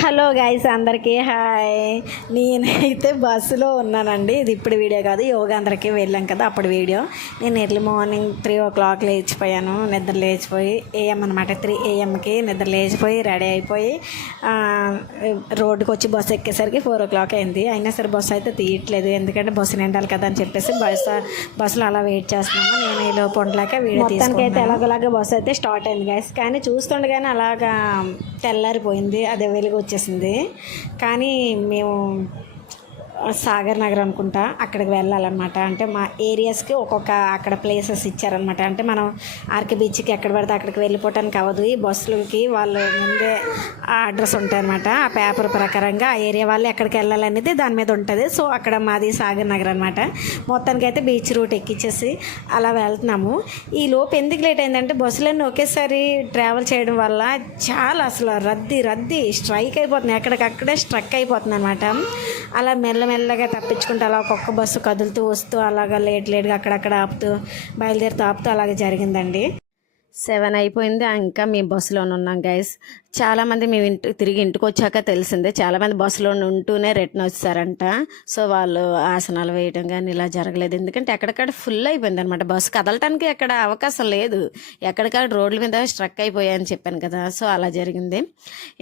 Hello guys, అందరికీ hi. నేనైతే బస్సులో ఉన్నానండి. ఇది ఇప్పుడు వీడియో కాదు, యోగాంధ్రకి వెళ్ళాం కదా అప్పుడు వీడియో. నేను ఎర్లీ మార్నింగ్ 3 o'clock లేచిపోయాను. నిద్ర లేచిపోయి AM అనమాట, 3 AM నిద్ర లేచిపోయి రెడీ అయిపోయి రోడ్డుకి వచ్చి బస్సు ఎక్కేసరికి 4 o'clock అయింది. అయినా సరే బస్సు అయితే తీయట్లేదు, ఎందుకంటే బస్సు నిండాలి కదా అని చెప్పేసి బస్సులో అలా వెయిట్ చేస్తున్నాము. నేను ఇలా పొండలాక వీడియో తీసుకున్నాను. అయితే ఎలాగోలాగా బస్సు అయితే స్టార్ట్ అయింది గైస్. కానీ చూస్తుండగానే అలాగా తెల్లారిపోయింది, అదే వెలుగు వచ్చేసింది. కానీ మేము సాగర్ నగర్ అనుకుంటా అక్కడికి వెళ్ళాలన్నమాట. అంటే మా ఏరియాస్కి ఒక్కొక్క అక్కడ ప్లేసెస్ ఇచ్చారనమాట. అంటే మనం ఆర్కే బీచ్కి ఎక్కడ పడితే అక్కడికి వెళ్ళిపోవటానికి అవ్వదు. ఈ బస్సులకి వాళ్ళు ముందే అడ్రస్ ఉంటాయన్నమాట. ఆ పేపర్ ప్రకారంగా ఆ ఏరియా వాళ్ళు ఎక్కడికి వెళ్ళాలనేది దాని మీద ఉంటుంది. సో అక్కడ మాది సాగర్ నగర్ అనమాట. మొత్తానికి అయితే బీచ్ రూట్ ఎక్కించేసి అలా వెళ్తున్నాము. ఈ లోపు ఎందుకు లేట్ అయిందంటే బస్సులన్నీ ఒకేసారి ట్రావెల్ చేయడం వల్ల చాలా అసలు రద్దీ స్ట్రైక్ అయిపోతుంది, ఎక్కడికక్కడే స్ట్రక్ అయిపోతుంది అనమాట. అలా మెల్లగా తప్పించుకుంటూ అలా ఒక్కొక్క బస్సు కదులుతూ వస్తూ అలాగా లేట్గా అక్కడక్కడ ఆపుతూ బయలుదేరుతూ ఆపుతూ అలాగే జరిగిందండి. 7 అయిపోయింది, ఇంకా మేము బస్సులోనే ఉన్నాం గైస్. చాలామంది మేము తిరిగి ఇంటికి వచ్చాక తెలిసిందే, చాలామంది బస్సులో ఉంటూనే రిటర్న్ వచ్చారంట. సో వాళ్ళు ఆసనాలు వేయడం కానీ ఇలా జరగలేదు, ఎందుకంటే ఎక్కడికక్కడ ఫుల్ అయిపోయింది అనమాట. బస్సు కదలటానికి ఎక్కడ అవకాశం లేదు, ఎక్కడికక్కడ రోడ్ల మీద స్ట్రక్ అయిపోయాయని చెప్పాను కదా. సో అలా జరిగింది.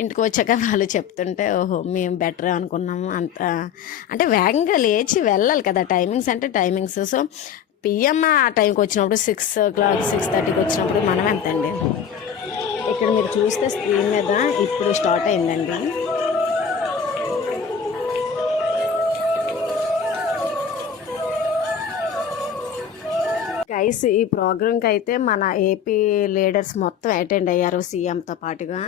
ఇంటికి వచ్చాక వాళ్ళు చెప్తుంటే ఓహో మేము బెటర్ అనుకున్నాము. అంత అంటే వేగంగా లేచి వెళ్ళాలి కదా, టైమింగ్స్ అంటే టైమింగ్స్. సో పిఎం ఆ టైంకి వచ్చినప్పుడు 6 o'clock 6:30కి వచ్చినప్పుడు మనం ఎంత అండి. ఇక్కడ మీరు చూస్తే స్క్రీన్ మీద ఇప్పుడు స్టార్ట్ అయిందండి. గైస్ ఈ ప్రోగ్రామ్కి అయితే మన ఏపీ లీడర్స్ మొత్తం అటెండ్ అయ్యారు సీఎంతో పాటుగా.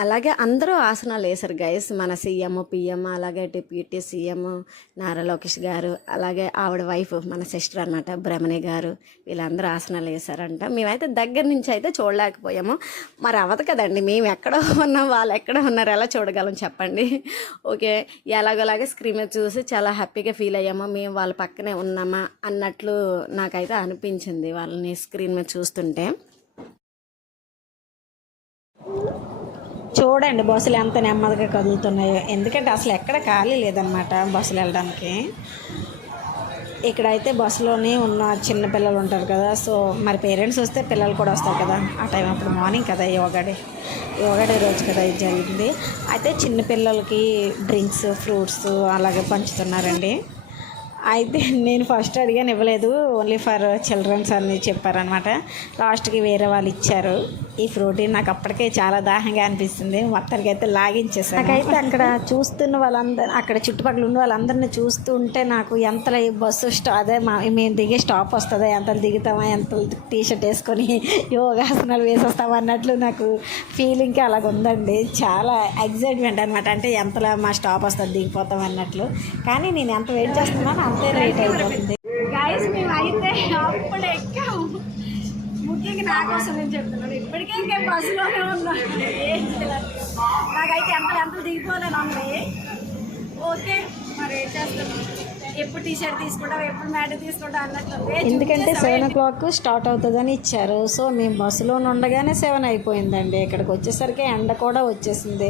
అలాగే అందరూ ఆసనాలు వేశారు గైస్. మన సీఎం, పిఎం, అలాగే డిప్యూటీ సీఎం నారా లోకేష్ గారు, అలాగే ఆవిడ వైఫ్ మన సిస్టర్ అన్నమాట బ్రహ్మణి గారు, వీళ్ళందరూ ఆసనాలు వేశారంట. మేమైతే దగ్గర నుంచి అయితే చూడలేకపోయాము. మరి అవ్వదు కదండి, మేము ఎక్కడో ఉన్నాం, వాళ్ళు ఎక్కడో ఉన్నారు, ఎలా చూడగలం చెప్పండి. ఓకే, ఎలాగోలాగే స్క్రీన్ మీద చూసి చాలా హ్యాపీగా ఫీల్ అయ్యాము. మేము వాళ్ళ పక్కనే ఉన్నామా అన్నట్లు నాకైతే అనిపించింది వాళ్ళని స్క్రీన్ మీద చూస్తుంటే. చూడండి బస్సులు ఎంత నెమ్మదిగా కదులుతున్నాయో, ఎందుకంటే అసలు ఎక్కడ ఖాళీ లేదనమాట బస్సులు వెళ్ళడానికి. ఇక్కడైతే బస్సులోనే ఉన్న చిన్నపిల్లలు ఉంటారు కదా, సో మరి పేరెంట్స్ వస్తే పిల్లలు కూడా వస్తారు కదా. ఆ టైం అప్పుడు మార్నింగ్ కదా, యోగా డే రోజు కదా ఇది జరిగింది. అయితే చిన్నపిల్లలకి డ్రింక్స్, ఫ్రూట్స్ అలాగే పంచుతున్నారండి. అయితే నేను ఫస్ట్ అడిగాను, ఇవ్వలేదు, ఓన్లీ ఫర్ చిల్డ్రన్స్ అని చెప్పారనమాట. లాస్ట్కి వేరే వాళ్ళు ఇచ్చారు ఈ ఫ్రూట్. నాకు అప్పటికే చాలా దాహంగా అనిపిస్తుంది, మొత్తానికి అయితే లాగించేసాను. నాకైతే అక్కడ చూస్తున్న వాళ్ళందరూ, అక్కడ చుట్టుపక్కల ఉన్న వాళ్ళందరినీ చూస్తూ ఉంటే నాకు ఎంతలో ఈ బస్సు అదే మేము దిగే స్టాప్ వస్తుందా, ఎంత దిగుతామా, ఎంత టీషర్ట్ వేసుకొని యోగాసనాలు వేసేస్తామా అన్నట్లు నాకు ఫీలింగ్కి అలాగ ఉందండి. చాలా ఎగ్జైట్మెంట్ అనమాట. అంటే ఎంతలా మా స్టాప్ వస్తుంది, దిగిపోతాం అన్నట్లు. కానీ నేను ఎంత వెయిట్ చేస్తున్నానో అంతే లేట్ అయిపోతుంది గైస్. మేము అయితే అప్పుడు ఎక్కాము, ముఖ్యంగా నా కోసం నేను చెప్తున్నాను. ఇప్పటికే ఇంకా బస్సులోనే ఉన్నాను, నాకైతే ఎంత దిగిపోలేను అండి. ఓకే, మరి ఏం చేస్తాను, ఎప్పుడు టీషర్ట్ తీసుకుంటాం, ఎప్పుడు మ్యాట్ తీసుకుంటాం అన్నట్లు. ఎందుకంటే 7 o'clock స్టార్ట్ అవుతుందని ఇచ్చారు. సో మేము బస్సులో ఉండగానే 7 అయిపోయిందండి. ఇక్కడికి వచ్చేసరికి ఎండ కూడా వచ్చేసింది,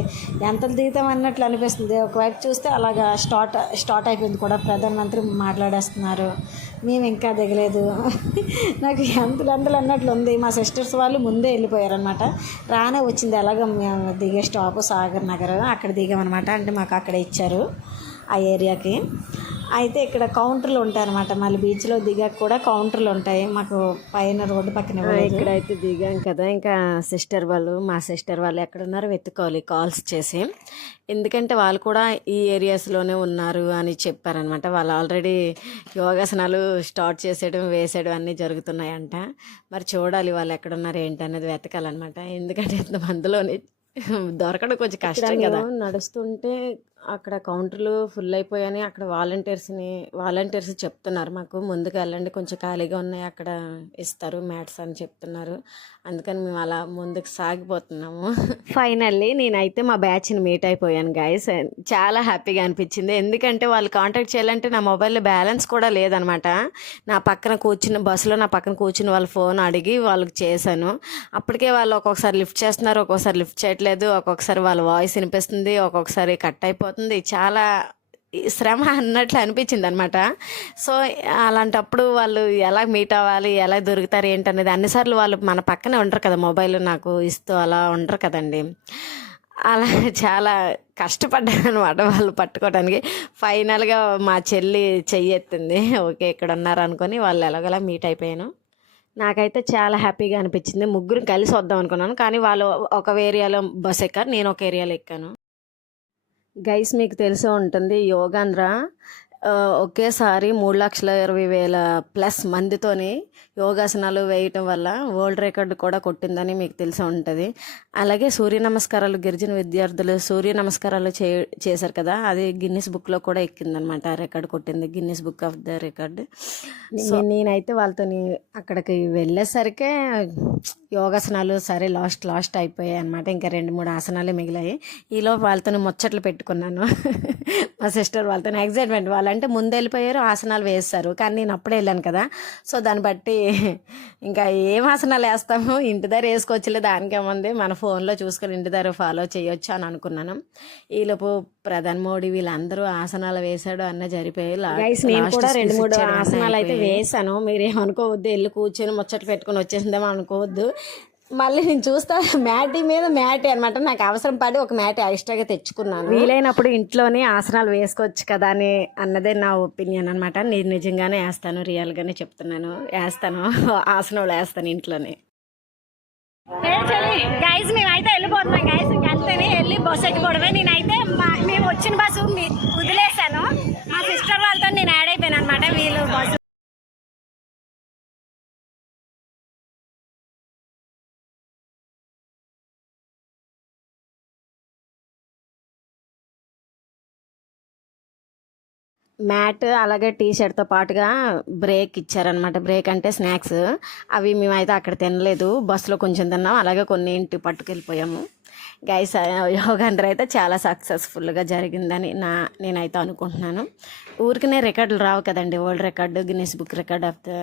ఎంత దిగుతాం అన్నట్లు అనిపిస్తుంది. ఒకవైపు చూస్తే అలాగా స్టార్ట్ అయిపోయింది కూడా, ప్రధానమంత్రి మాట్లాడేస్తున్నారు, మేము ఇంకా దిగలేదు. నాకు ఎంతలు అన్నట్లు ఉంది. మా సిస్టర్స్ వాళ్ళు ముందే వెళ్ళిపోయారనమాట. రానే వచ్చింది ఎలాగ మేము దిగే స్టాప్ సాగర్ నగర్, అక్కడ దిగామన్నమాట. అంటే మాకు అక్కడ ఇచ్చారు ఆ ఏరియాకి. అయితే ఇక్కడ కౌంటర్లు ఉంటాయి అనమాట. మళ్ళీ బీచ్లో దిగాక కూడా కౌంటర్లు ఉంటాయి మాకు పైన రోడ్డు పక్కన. ఇక్కడైతే దిగాం కదా, ఇంకా మా సిస్టర్ వాళ్ళు ఎక్కడున్నారో వెతుక్కోవాలి కాల్స్ చేసి, ఎందుకంటే వాళ్ళు కూడా ఈ ఏరియాస్లోనే ఉన్నారు అని చెప్పారనమాట. వాళ్ళు ఆల్రెడీ యోగాసనాలు స్టార్ట్ చేసేయడం వేసేయడం అన్నీ జరుగుతున్నాయంట. మరి చూడాలి వాళ్ళు ఎక్కడున్నారు ఏంటి అనేది వెతకాలన్నమాట. ఎందుకంటే ఇంతమందిలోనే దొరకడం కొంచెం కష్టం కదా. నడుస్తుంటే అక్కడ కౌంటర్లు ఫుల్ అయిపోయాయని అక్కడ వాలంటీర్స్ చెప్తున్నారు మాకు, ముందుకు వెళ్ళండి కొంచెం ఖాళీగా ఉన్నాయి అక్కడ ఇస్తారు మ్యాట్స్ అని చెప్తున్నారు. అందుకని మేము అలా ముందుకు సాగిపోతున్నాము. ఫైనల్లీ నేనైతే మా బ్యాచ్ని మీట్ అయిపోయాను గైస్. చాలా హ్యాపీగా అనిపించింది, ఎందుకంటే వాళ్ళు కాంటాక్ట్ చేయాలంటే నా మొబైల్లో బ్యాలెన్స్ కూడా లేదనమాట. నా పక్కన కూర్చుని వాళ్ళ ఫోన్ అడిగి వాళ్ళకి చేశాను. అప్పటికే వాళ్ళు ఒక్కొక్కసారి లిఫ్ట్ చేస్తున్నారు, ఒక్కొక్కసారి లిఫ్ట్ చేయట్లేదు, ఒక్కొక్కసారి వాళ్ళ వాయిస్ వినిపిస్తుంది, ఒక్కొక్కసారి కట్ అయిపోతుంది. చాలా శ్రమ అన్నట్లు అనిపించింది అనమాట. సో అలాంటప్పుడు వాళ్ళు ఎలా మీట్ అవ్వాలి, ఎలా దొరుకుతారు ఏంటనేది, అన్నిసార్లు వాళ్ళు మన పక్కనే ఉండరు కదా, మొబైల్ నాకు ఇస్తూ అలా ఉండరు కదండి. అలా చాలా కష్టపడ్డాను అనమాట వాళ్ళు పట్టుకోవడానికి. ఫైనల్గా మా చెల్లి చెయ్యెత్తింది, ఓకే ఇక్కడ ఉన్నారు అనుకొని వాళ్ళు ఎలాగోలా మీట్ అయిపోయాను. నాకైతే చాలా హ్యాపీగా అనిపించింది. ముగ్గురు కలిసి వద్దాం అనుకున్నాను, కానీ వాళ్ళు ఒక ఏరియాలో బస్ ఎక్కారు, నేను ఒక ఏరియాలో ఎక్కాను. గైస్ మీకు తెలిసే ఉంటుంది, యోగాంధ్ర ఒకేసారి 3,20,000 ప్లస్ మందితోని యోగాసనాలు వేయటం వల్ల వరల్డ్ రికార్డు కూడా కొట్టిందని మీకు తెలిసే ఉంటుంది. అలాగే సూర్య నమస్కారాలు, గిరిజన విద్యార్థులు సూర్య నమస్కారాలు చేశారు కదా, అది గిన్నిస్ బుక్లో కూడా ఎక్కిందనమాట, రికార్డు కొట్టింది, Guinness book of the record. So నేనైతే వాళ్ళతో అక్కడికి వెళ్ళేసరికి యోగాసనాలు సరే లాస్ట్ అయిపోయాయి అనమాట. ఇంకా 2-3 ఆసనాలే మిగిలాయి. ఈలో వాళ్ళతో ముచ్చట్లు పెట్టుకున్నాను. మా సిస్టర్ వాళ్ళతో ఎగ్జైట్మెంట్, వాళ్ళంటే ముందు వెళ్ళిపోయారు, ఆసనాలు వేస్తారు, కానీ నేను అప్పుడే వెళ్ళాను కదా. సో దాన్ని బట్టి ఇంకా ఏం ఆసనాలు వేస్తాము, ఇంటి దగ్గర వేసుకోవచ్చులే, దానికేముంది, మన ఫోన్లో చూసుకొని ఇంటి దగ్గర ఫాలో చేయొచ్చు అని అనుకున్నాను. ఈలోపు ప్రధాని మోడీ వీళ్ళందరూ ఆసనాలు వేసాడు అన్న జరిపోయాయి. నేను కూడా 2-3 ఆసనాలు అయితే వేసాను, మీరేమనుకోవద్దు, వెళ్ళి కూర్చొని ముచ్చట్లు పెట్టుకుని వచ్చేసిందేమో అనుకోవద్దు. మళ్ళీ నేను చూస్తా మ్యాటీ మీద మ్యాటీ అనమాట, నాకు అవసరం పడి ఒక మ్యాటీ ఎక్స్ట్రాగా తెచ్చుకున్నాను. వీలైనప్పుడు ఇంట్లోనే ఆసనాలు వేసుకోవచ్చు కదా అని అన్నదే నా ఒపీనియన్ అనమాట. నేను నిజంగానే వేస్తాను, రియల్గానే చెప్తున్నాను, ఆసనాలు వేస్తాను ఇంట్లోనే. గైస్ మేమైతే వెళ్ళిపోతున్నాం గైస్, అంతేనే వెళ్ళి బస్సు ఎక్కిపోవడమే. నేనైతే మేము వచ్చిన బస్సు వదిలేసాను, మా సిస్టర్ వాళ్ళతో నేను యాడ్ అయిపోయాను అనమాట. వీళ్ళు బస్సు మ్యాట్ అలాగే టీ షర్ట్తో పాటుగా బ్రేక్ ఇచ్చారనమాట. బ్రేక్ అంటే స్నాక్స్, అవి మేమైతే అక్కడ తినలేదు, బస్సులో కొంచెం తిన్నాం, అలాగే కొన్ని ఇంటికి పట్టుకెళ్ళిపోయాము. గైస్ యోగాంధ్ర అయితే చాలా సక్సెస్ఫుల్గా జరిగిందని నేనైతే అనుకుంటున్నాను. ఊరికనే రికార్డులు రావు కదండి, world record, Guinness book record of the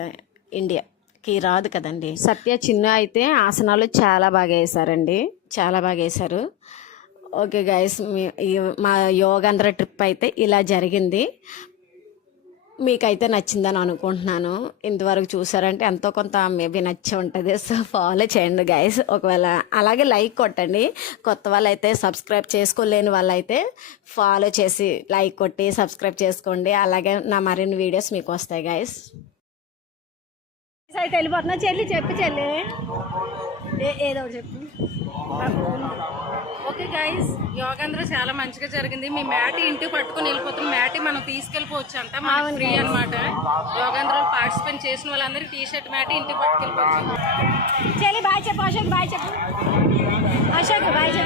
ఇండియాకి రాదు కదండి. సత్య చిన్న అయితే ఆసనాలు చాలా బాగా వేశారండి, చాలా బాగా వేశారు. ఓకే గైస్, మా యోగాంధ్ర ట్రిప్ అయితే ఇలా జరిగింది. మీకైతే నచ్చిందని అనుకుంటున్నాను. ఇంతవరకు చూసారంటే ఎంతో కొంత మేబీ నచ్చి ఉంటుంది. సో ఫాలో చేయండి గైస్, ఒకవేళ అలాగే లైక్ కొట్టండి. కొత్త వాళ్ళైతే సబ్స్క్రైబ్ చేసుకోలేని వాళ్ళైతే ఫాలో చేసి లైక్ కొట్టి సబ్స్క్రైబ్ చేసుకోండి. అలాగే నా మరిన్ని వీడియోస్ మీకు వస్తాయి గైస్. అయితే వెళ్ళిపోతున్నా. చెల్లి ఏదో చెప్పు. ఓకే గైస్, యోగాంధ్ర చాలా మంచిగా జరిగింది. మీ మ్యాటీ ఇంటికి పట్టుకుని వెళ్ళిపోతాం, మ్యాటీ మనం తీసుకెళ్ళిపోవచ్చు అంట, మనకి ఫ్రీ అనమాట. యోగాంధ్రలో పార్టిసిపేట్ చేసిన వాళ్ళందరికీ టీ షర్ట్ మ్యాటీ ఇంటికి పట్టుకెళ్ళిపోవచ్చు. చెల్లి బాయ్ చెప్పు, అశోక్ బాయ్ చెప్పు, అశోక్ బాయ్ చెప్పు.